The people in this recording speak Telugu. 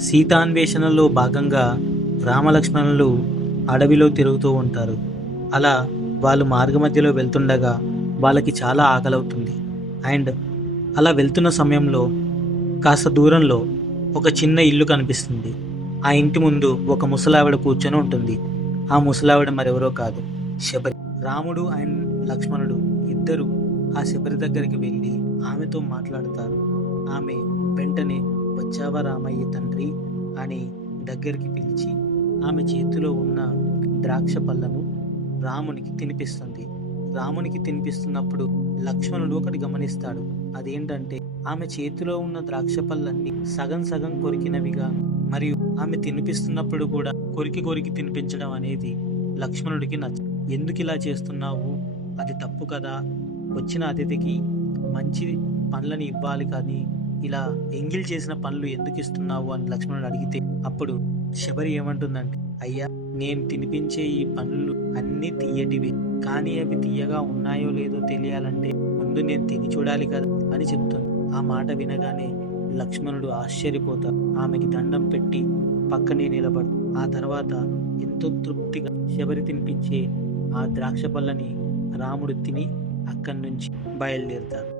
సీతాన్వేషణలో భాగంగా రామలక్ష్మణులు అడవిలో తిరుగుతూ ఉంటారు. అలా వాళ్ళు మార్గమధ్యలో వెళ్తుండగా వాళ్ళకి చాలా ఆకలవుతుంది. అండ్ అలా వెళ్తున్న సమయంలో కాస్త దూరంలో ఒక చిన్న ఇల్లు కనిపిస్తుంది. ఆ ఇంటి ముందు ఒక ముసలావిడ కూర్చొని ఉంటుంది. ఆ ముసలావిడ మరెవరో కాదు, శబరి. రాముడు అండ్ లక్ష్మణుడు ఇద్దరు ఆ శబరి దగ్గరికి వెళ్ళి ఆమెతో మాట్లాడతారు. ఆమె వెంటనే "వచ్చావా రామయ్య తండ్రి" అని దగ్గరికి పిలిచి ఆమె చేతిలో ఉన్న ద్రాక్ష పళ్ళను రామునికి తినిపిస్తుంది. రామునికి తినిపిస్తున్నప్పుడు లక్ష్మణుడు ఒకటి గమనిస్తాడు. అదేంటంటే ఆమె చేతిలో ఉన్న ద్రాక్ష పళ్ళన్నీ సగం సగం కొరికినవిగా, మరియు ఆమె తినిపిస్తున్నప్పుడు కూడా కొరికి కొరికి తినిపించడం అనేది లక్ష్మణుడికి ఎందుకు ఇలా చేస్తున్నావు, అది తప్పు కదా, వచ్చిన అతిథికి మంచి పండ్లని ఇవ్వాలి కానీ ఇలా ఎంగిల్ చేసిన పండ్లు ఎందుకు ఇస్తున్నావు అని లక్ష్మణుడు అడిగితే, అప్పుడు శబరి ఏమంటుందంటే, అయ్యా, నేను తినిపించే ఈ పండ్లు అన్నీ తీయటివి, కానీ అవి తీయగా ఉన్నాయో లేదో తెలియాలంటే ముందు నేను తిని చూడాలి కదా అని చెప్తుంది. ఆ మాట వినగానే లక్ష్మణుడు ఆశ్చర్యపోతాడు. ఆమెకి దండం పెట్టి పక్కనే నిలబడు. ఆ తర్వాత ఎంతో తృప్తిగా శబరి తినిపించే ఆ ద్రాక్ష పళ్ళని రాముడు తిని అక్కడి నుంచి బయలుదేరుతాడు.